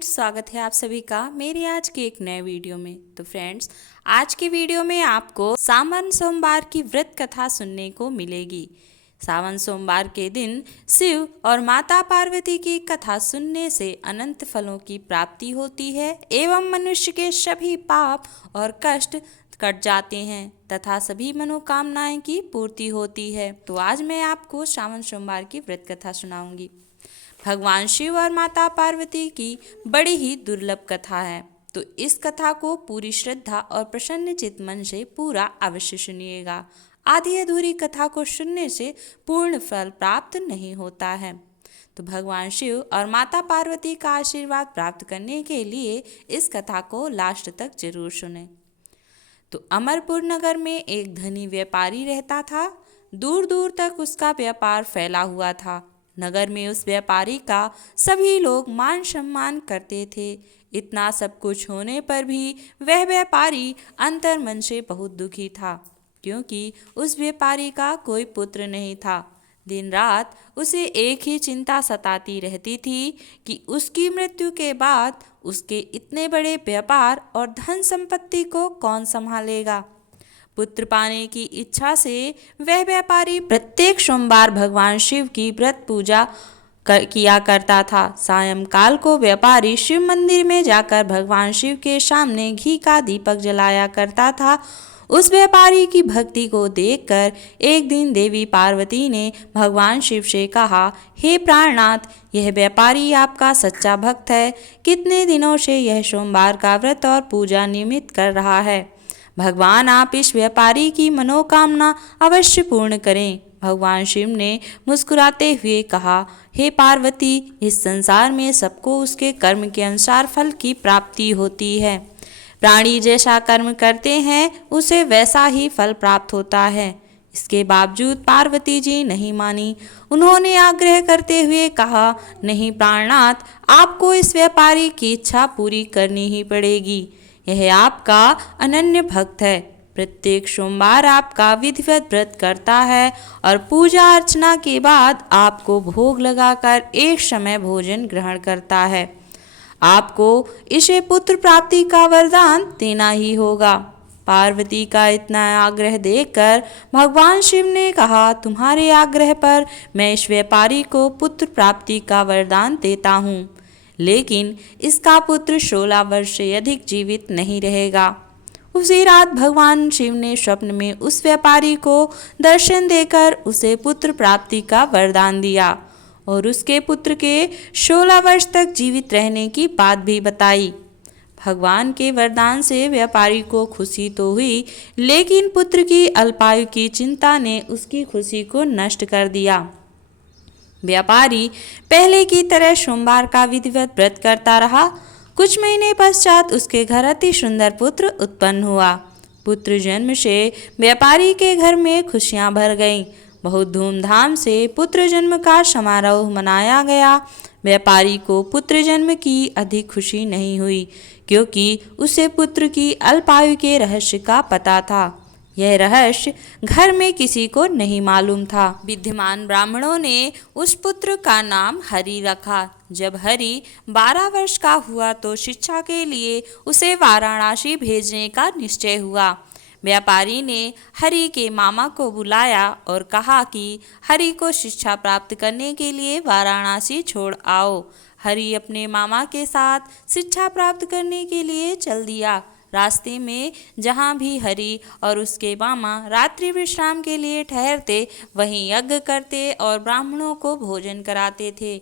Friends, स्वागत है आप सभी का मेरी आज के एक नए वीडियो में। तो फ्रेंड्स, आज के वीडियो में आपको सावन सोमवार की व्रत कथा सुनने को मिलेगी। सावन सोमवार के दिन शिव और माता पार्वती की कथा सुनने से अनंत फलों की प्राप्ति होती है एवं मनुष्य के सभी पाप और कष्ट कट जाते हैं तथा सभी मनोकामनाएं की पूर्ति होती है। तो आज मैं आपको सावन सोमवार की व्रत कथा सुनाऊंगी। भगवान शिव और माता पार्वती की बड़ी ही दुर्लभ कथा है, तो इस कथा को पूरी श्रद्धा और प्रसन्न चित्त मन से पूरा अवश्य सुनिएगा। आधी अधूरी कथा को सुनने से पूर्ण फल प्राप्त नहीं होता है। तो भगवान शिव और माता पार्वती का आशीर्वाद प्राप्त करने के लिए इस कथा को लास्ट तक जरूर सुने। तो अमरपुर नगर में एक धनी व्यापारी रहता था। दूर दूर तक उसका व्यापार फैला हुआ था। नगर में उस व्यापारी का सभी लोग मान सम्मान करते थे। इतना सब कुछ होने पर भी वह व्यापारी अंतर मन से बहुत दुखी था, क्योंकि उस व्यापारी का कोई पुत्र नहीं था। दिन रात उसे एक ही चिंता सताती रहती थी कि उसकी मृत्यु के बाद उसके इतने बड़े व्यापार और धन संपत्ति को कौन संभालेगा। पुत्र पाने की इच्छा से वह व्यापारी प्रत्येक सोमवार भगवान शिव की व्रत पूजा किया करता था। सायंकाल को व्यापारी शिव मंदिर में जाकर भगवान शिव के सामने घी का दीपक जलाया करता था। उस व्यापारी की भक्ति को देखकर एक दिन देवी पार्वती ने भगवान शिव से कहा, हे प्राणनाथ, यह व्यापारी आपका सच्चा भक्त है। कितने दिनों से यह सोमवार का व्रत और पूजा नियमित कर रहा है। भगवान आप इस व्यापारी की मनोकामना अवश्य पूर्ण करें। भगवान शिव ने मुस्कुराते हुए कहा, हे पार्वती, इस संसार में सबको उसके कर्म के अनुसार फल की प्राप्ति होती है। प्राणी जैसा कर्म करते हैं उसे वैसा ही फल प्राप्त होता है। इसके बावजूद पार्वती जी नहीं मानी। उन्होंने आग्रह करते हुए कहा, नहीं प्राणनाथ, आपको इस व्यापारी की इच्छा पूरी करनी ही पड़ेगी। यह आपका अनन्य भक्त है। प्रत्येक सोमवार आपका विधिवत व्रत करता है और पूजा अर्चना के बाद आपको भोग लगाकर एक समय भोजन ग्रहण करता है। आपको इसे पुत्र प्राप्ति का वरदान देना ही होगा। पार्वती का इतना आग्रह देखकर भगवान शिव ने कहा, तुम्हारे आग्रह पर मैं इस व्यापारी को पुत्र प्राप्ति का वरदान देता हूँ, लेकिन इसका पुत्र 16 वर्ष से अधिक जीवित नहीं रहेगा। उसी रात भगवान शिव ने स्वप्न में उस व्यापारी को दर्शन देकर उसे पुत्र प्राप्ति का वरदान दिया और उसके पुत्र के 16 वर्ष तक जीवित रहने की बात भी बताई। भगवान के वरदान से व्यापारी को खुशी तो हुई, लेकिन पुत्र की अल्पायु की चिंता ने उसकी खुशी को नष्ट कर दिया। व्यापारी पहले की तरह सोमवार का विधिवत व्रत करता रहा। कुछ महीने पश्चात उसके घर अति सुंदर पुत्र उत्पन्न हुआ। पुत्र जन्म से व्यापारी के घर में खुशियां भर गईं। बहुत धूमधाम से पुत्र जन्म का समारोह मनाया गया। व्यापारी को पुत्र जन्म की अधिक खुशी नहीं हुई, क्योंकि उसे पुत्र की अल्पायु के रहस्य का पता था। यह रहस्य घर में किसी को नहीं मालूम था। विद्यमान ब्राह्मणों ने उस पुत्र का नाम हरि रखा। जब हरि 12 वर्ष का हुआ तो शिक्षा के लिए उसे वाराणसी भेजने का निश्चय हुआ। व्यापारी ने हरि के मामा को बुलाया और कहा कि हरि को शिक्षा प्राप्त करने के लिए वाराणसी छोड़ आओ। हरि अपने मामा के साथ शिक्षा प्राप्त करने के लिए चल दिया। रास्ते में जहाँ भी हरि और उसके मामा रात्रि विश्राम के लिए ठहरते, वहीं यज्ञ करते और ब्राह्मणों को भोजन कराते थे।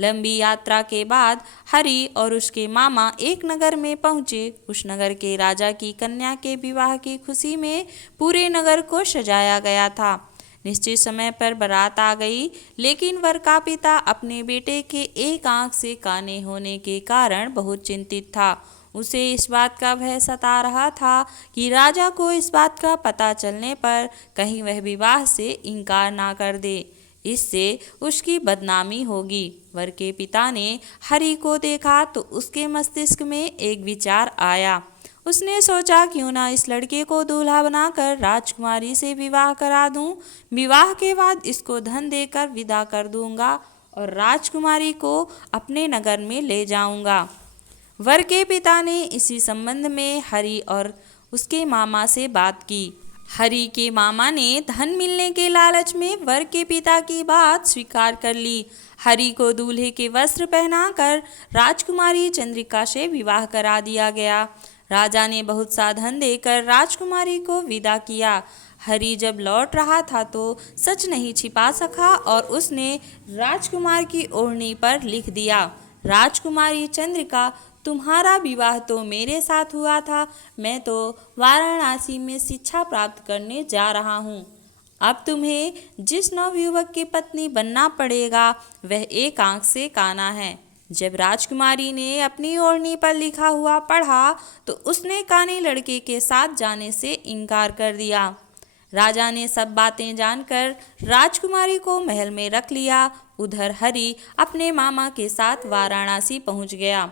लंबी यात्रा के बाद हरि और उसके मामा एक नगर में पहुँचे। उस नगर के राजा की कन्या के विवाह की खुशी में पूरे नगर को सजाया गया था। निश्चित समय पर बारात आ गई, लेकिन वर का पिता अपने बेटे के एक आंख से काने होने के कारण बहुत चिंतित था। उसे इस बात का भय सता रहा था कि राजा को इस बात का पता चलने पर कहीं वह विवाह से इनकार ना कर दे, इससे उसकी बदनामी होगी। वर के पिता ने हरि को देखा तो उसके मस्तिष्क में एक विचार आया। उसने सोचा, क्यों ना इस लड़के को दूल्हा बनाकर राजकुमारी से विवाह करा दूं। विवाह के बाद इसको धन देकर विदा कर दूंगा और राजकुमारी को अपने नगर में ले जाऊंगा। वर के पिता ने इसी संबंध में हरि और उसके मामा से बात की। हरि के मामा ने धन मिलने के लालच में वर के पिता की बात स्वीकार कर ली। हरि को दूल्हे के वस्त्र पहनाकर राजकुमारी चंद्रिका से विवाह करा दिया गया। राजा ने बहुत सा धन देकर राजकुमारी को विदा किया। हरि जब लौट रहा था तो सच नहीं छिपा सका और उसने राजकुमार की ओढ़नी पर लिख दिया, राजकुमारी चंद्रिका, तुम्हारा विवाह तो मेरे साथ हुआ था, मैं तो वाराणसी में शिक्षा प्राप्त करने जा रहा हूँ। अब तुम्हें जिस नवयुवक की पत्नी बनना पड़ेगा वह एक आंख से काना है। जब राजकुमारी ने अपनी ओढ़नी पर लिखा हुआ पढ़ा तो उसने काने लड़के के साथ जाने से इनकार कर दिया। राजा ने सब बातें जानकर राजकुमारी को महल में रख लिया। उधर हरि अपने मामा के साथ वाराणसी पहुंच गया।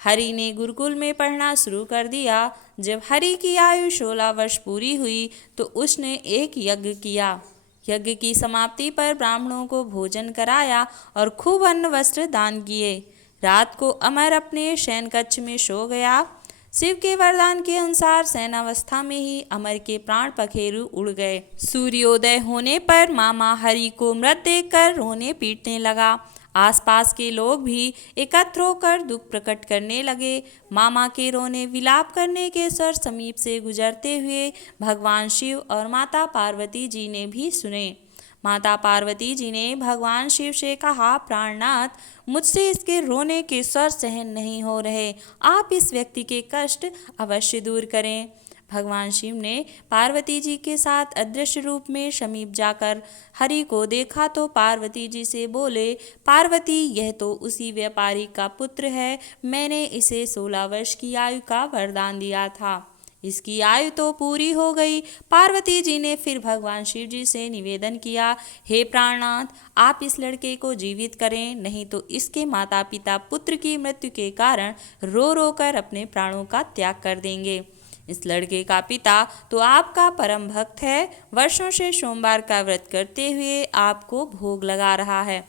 हरि ने गुरुकुल में पढ़ना शुरू कर दिया। जब हरि की आयु 16 वर्ष पूरी हुई तो उसने एक यज्ञ किया। यज्ञ की समाप्ति पर ब्राह्मणों को भोजन कराया और खूब अन्न वस्त्र दान किए। रात को अमर अपने शयन कक्ष में सो गया। शिव के वरदान के अनुसार शयनावस्था में ही अमर के प्राण पखेरु उड़ गए। सूर्योदय होने पर मामा हरि को मृत देखकर रोने पीटने लगा। आसपास के लोग भी एकत्र होकर दुख प्रकट करने लगे। मामा के रोने विलाप करने के स्वर समीप से गुजरते हुए भगवान शिव और माता पार्वती जी ने भी सुने। माता पार्वती जी ने भगवान शिव से कहा, प्राणनाथ, मुझसे इसके रोने के स्वर सहन नहीं हो रहे, आप इस व्यक्ति के कष्ट अवश्य दूर करें। भगवान शिव ने पार्वती जी के साथ अदृश्य रूप में समीप जाकर हरि को देखा तो पार्वती जी से बोले, पार्वती, यह तो उसी व्यापारी का पुत्र है, मैंने इसे 16 वर्ष की आयु का वरदान दिया था, इसकी आयु तो पूरी हो गई। पार्वती जी ने फिर भगवान शिव जी से निवेदन किया, हे प्राणनाथ, आप इस लड़के को जीवित करें, नहीं तो इसके माता पिता पुत्र की मृत्यु के कारण रो रो कर अपने प्राणों का त्याग कर देंगे। इस लड़के का पिता तो आपका परम भक्त है, वर्षों से सोमवार का व्रत करते हुए आपको भोग लगा रहा है।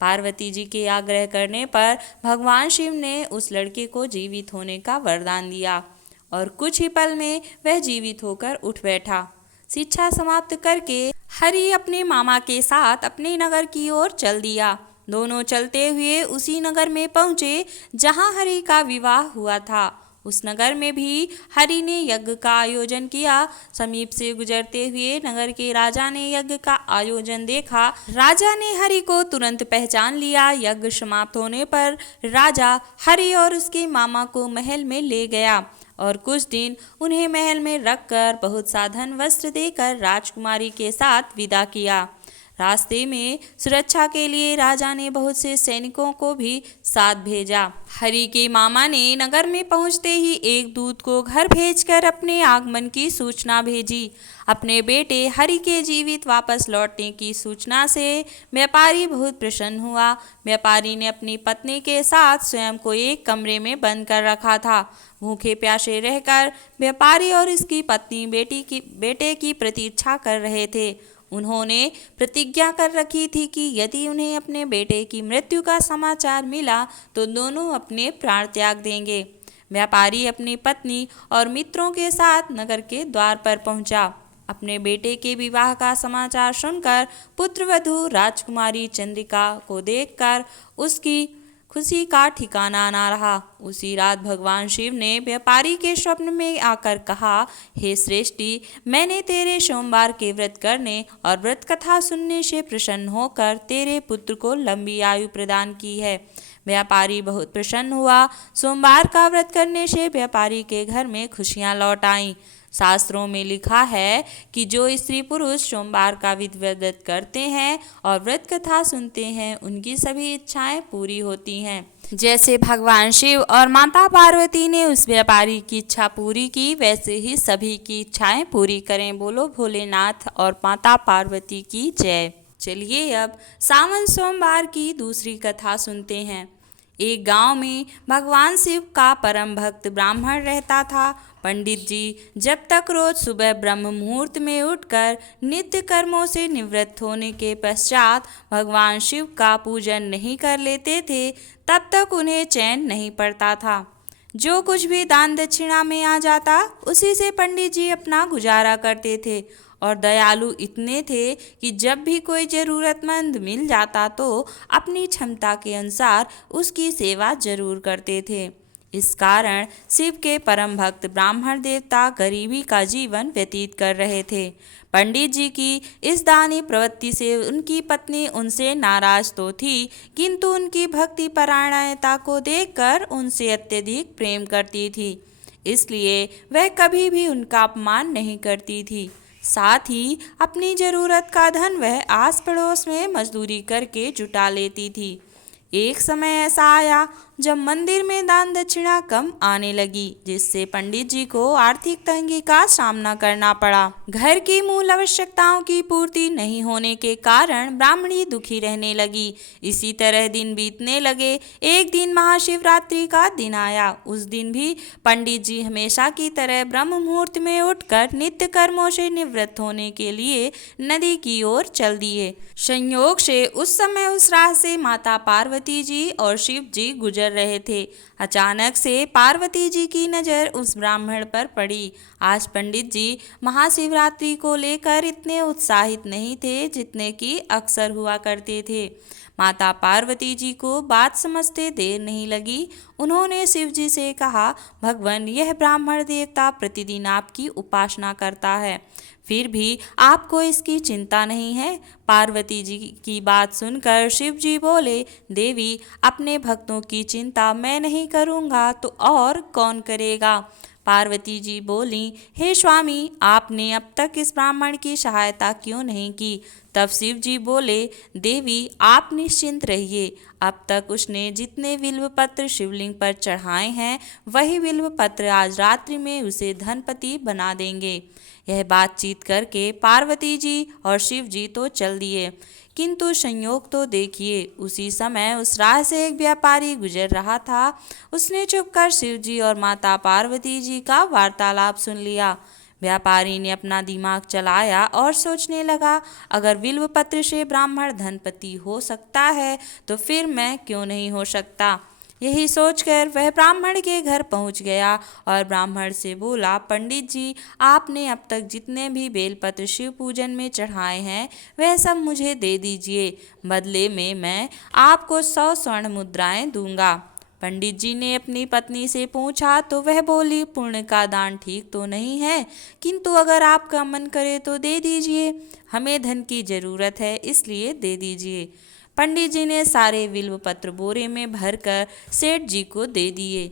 पार्वती जी के आग्रह करने पर भगवान शिव ने उस लड़के को जीवित होने का वरदान दिया और कुछ ही पल में वह जीवित होकर उठ बैठा। शिक्षा समाप्त करके हरि अपने मामा के साथ अपने नगर की ओर चल दिया। दोनों चलते हुए उसी नगर में पहुँचे जहाँ हरि का विवाह हुआ था। उस नगर में भी हरि ने यज्ञ का आयोजन किया। समीप से गुजरते हुए नगर के राजा ने यज्ञ का आयोजन देखा। राजा ने हरि को तुरंत पहचान लिया। यज्ञ समाप्त होने पर राजा हरि और उसके मामा को महल में ले गया और कुछ दिन उन्हें महल में रखकर बहुत सा धन वस्त्र देकर राजकुमारी के साथ विदा किया। रास्ते में सुरक्षा के लिए राजा ने बहुत से सैनिकों को भी साथ भेजा। हरि के मामा ने नगर में पहुंचते ही एक दूत को घर भेजकर अपने आगमन की सूचना भेजी। अपने बेटे हरि के जीवित वापस लौटने की सूचना से व्यापारी बहुत प्रसन्न हुआ। व्यापारी ने अपनी पत्नी के साथ स्वयं को एक कमरे में बंद कर रखा था। भूखे प्यासे रहकर व्यापारी और इसकी पत्नी बेटे की प्रतीक्षा कर रहे थे। उन्होंने प्रतिज्ञा कर रखी थी कि यदि उन्हें अपने बेटे की मृत्यु का समाचार मिला तो दोनों अपने प्राण त्याग देंगे। व्यापारी अपनी पत्नी और मित्रों के साथ नगर के द्वार पर पहुंचा। अपने बेटे के विवाह का समाचार सुनकर पुत्रवधू राजकुमारी चंद्रिका को देखकर उसकी खुशी का ठिकाना ना रहा। उसी रात भगवान शिव ने व्यापारी के स्वप्न में आकर कहा, हे श्रेष्ठी, मैंने तेरे सोमवार के व्रत करने और व्रत कथा सुनने से प्रसन्न होकर तेरे पुत्र को लंबी आयु प्रदान की है। व्यापारी बहुत प्रसन्न हुआ। सोमवार का व्रत करने से व्यापारी के घर में खुशियां लौट आईं। शास्त्रों में लिखा है कि जो स्त्री पुरुष सोमवार का व्रत करते हैं और व्रत कथा सुनते हैं उनकी सभी इच्छाएं पूरी होती हैं। जैसे भगवान शिव और माता पार्वती ने उस व्यापारी की इच्छा पूरी की, वैसे ही सभी की इच्छाएं पूरी करें। बोलो भोलेनाथ और माता पार्वती की जय। चलिए अब सावन सोमवार की दूसरी कथा सुनते हैं। एक गांव में भगवान शिव का परम भक्त ब्राह्मण रहता था। पंडित जी जब तक रोज सुबह ब्रह्म मुहूर्त में उठकर नित्य कर्मों से निवृत्त होने के पश्चात भगवान शिव का पूजन नहीं कर लेते थे, तब तक उन्हें चैन नहीं पड़ता था। जो कुछ भी दान दक्षिणा में आ जाता उसी से पंडित जी अपना गुजारा करते थे और दयालु इतने थे कि जब भी कोई ज़रूरतमंद मिल जाता तो अपनी क्षमता के अनुसार उसकी सेवा जरूर करते थे। इस कारण शिव के परम भक्त ब्राह्मण देवता गरीबी का जीवन व्यतीत कर रहे थे। पंडित जी की इस दानी प्रवृत्ति से उनकी पत्नी उनसे नाराज तो थी, किंतु उनकी भक्ति परायणता को देखकर उनसे अत्यधिक प्रेम करती थी, इसलिए वह कभी भी उनका अपमान नहीं करती थी। साथ ही अपनी जरूरत का धन वह आस पड़ोस में मजदूरी करके जुटा लेती थी। एक समय ऐसा आया जब मंदिर में दान दक्षिणा कम आने लगी, जिससे पंडित जी को आर्थिक तंगी का सामना करना पड़ा। घर की मूल आवश्यकताओं की पूर्ति नहीं होने के कारण ब्राह्मणी दुखी रहने लगी। इसी तरह दिन बीतने लगे। एक दिन महाशिवरात्रि का दिन आया। उस दिन भी पंडित जी हमेशा की तरह ब्रह्म मुहूर्त में उठकर नित्य कर्मों से निवृत्त होने के लिए नदी की ओर चल दिए। संयोग से उस समय उस राह से माता पार्वती जी और शिव जी गुजर रहे थे। अचानक से पार्वती जी की नज़र उस ब्राह्मण पर पड़ी। आज पंडित जी महाशिवरात्रि को लेकर इतने उत्साहित नहीं थे जितने कि अक्सर हुआ करते थे। माता पार्वती जी को बात समझते देर नहीं लगी। उन्होंने शिव जी से कहा, भगवान, यह ब्राह्मण देवता प्रतिदिन आपकी उपासना करता है, फिर भी आपको इसकी चिंता नहीं है। पार्वती जी की बात सुनकर शिव जी बोले, देवी, अपने भक्तों की चिंता मैं नहीं करूँगा तो और कौन करेगा। पार्वती जी बोली, हे स्वामी, आपने अब तक इस ब्राह्मण की सहायता क्यों नहीं की। तब शिव जी बोले, देवी, आप निश्चिंत रहिए, अब तक उसने जितने बिल्व पत्र शिवलिंग पर चढ़ाए हैं वही बिल्व पत्र आज रात्रि में उसे धनपति बना देंगे। यह बातचीत करके पार्वती जी और शिव जी तो चल दिए, किंतु संयोग तो देखिए, उसी समय उस राह से एक व्यापारी गुजर रहा था। उसने चुपकर शिव जी और माता पार्वती जी का वार्तालाप सुन लिया। व्यापारी ने अपना दिमाग चलाया और सोचने लगा, अगर बिल्व पत्र से ब्राह्मण धनपति हो सकता है तो फिर मैं क्यों नहीं हो सकता। यही सोचकर वह ब्राह्मण के घर पहुंच गया और ब्राह्मण से बोला, पंडित जी, आपने अब तक जितने भी बेलपत्र शिव पूजन में चढ़ाए हैं वह सब मुझे दे दीजिए, बदले में मैं आपको 100 स्वर्ण मुद्राएं दूंगा। पंडित जी ने अपनी पत्नी से पूछा तो वह बोली, पुण्य का दान ठीक तो नहीं है, किंतु अगर आपका मन करे तो दे दीजिए, हमें धन की जरूरत है, इसलिए दे दीजिए। पंडित जी ने सारे बिल्व पत्र बोरे में भरकर सेठ जी को दे दिए।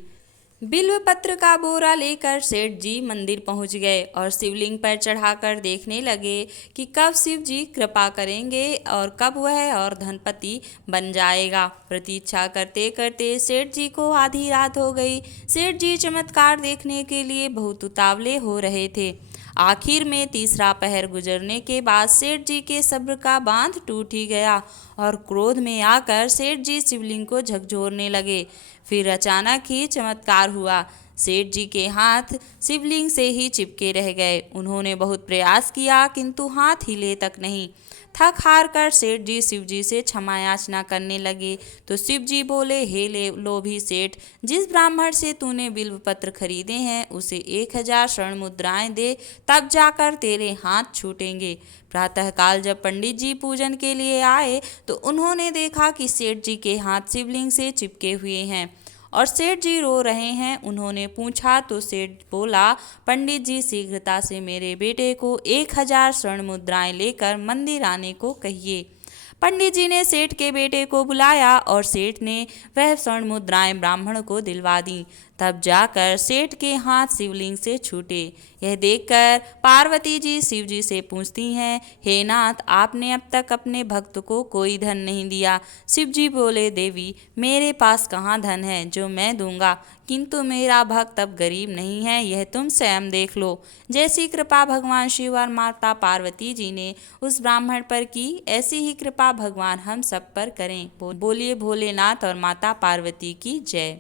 बिल्व पत्र का बोरा लेकर सेठ जी मंदिर पहुंच गए और शिवलिंग पर चढ़ाकर देखने लगे कि कब शिव जी कृपा करेंगे और कब वह और धनपति बन जाएगा। प्रतीक्षा करते करते सेठ जी को आधी रात हो गई। सेठ जी चमत्कार देखने के लिए बहुत उतावले हो रहे थे। आखिर में तीसरा पहर गुजरने के बाद सेठ जी के सब्र का बांध टूट ही गया और क्रोध में आकर सेठ जी शिवलिंग को झकझोरने लगे। फिर अचानक ही चमत्कार हुआ। सेठ जी के हाथ शिवलिंग से ही चिपके रह गए। उन्होंने बहुत प्रयास किया किंतु हाथ हिले तक नहीं। थक हार कर सेठ जी शिव जी से क्षमा याचना करने लगे तो शिव जी बोले, हे लोभी सेठ, जिस ब्राह्मण से तूने बिल्व पत्र खरीदे हैं उसे 1000 स्वर्ण मुद्राएं दे, तब जाकर तेरे हाथ छूटेंगे। प्रातःकाल जब पंडित जी पूजन के लिए आए तो उन्होंने देखा कि सेठ जी के हाथ शिवलिंग से चिपके हुए हैं और सेठ जी रो रहे हैं। उन्होंने पूछा तो सेठ बोला, पंडित जी, शीघ्रता से मेरे बेटे को 1000 स्वर्ण मुद्राएं लेकर मंदिर आने को कहिए। पंडित जी ने सेठ के बेटे को बुलाया और सेठ ने वह स्वर्ण मुद्राएं ब्राह्मण को दिलवा दी। तब जाकर सेठ के हाथ शिवलिंग से छूटे। यह देखकर पार्वती जी शिव जी से पूछती हैं, हे नाथ, आपने अब तक अपने भक्त को कोई धन नहीं दिया। शिव जी बोले, देवी, मेरे पास कहाँ धन है जो मैं दूंगा, किंतु मेरा भक्त अब गरीब नहीं है, यह तुम स्वयं देख लो। जैसी कृपा भगवान शिव और माता पार्वती जी ने उस ब्राह्मण पर की, ऐसी ही कृपा भगवान हम सब पर करें। बोलिए भोलेनाथ और माता पार्वती की जय।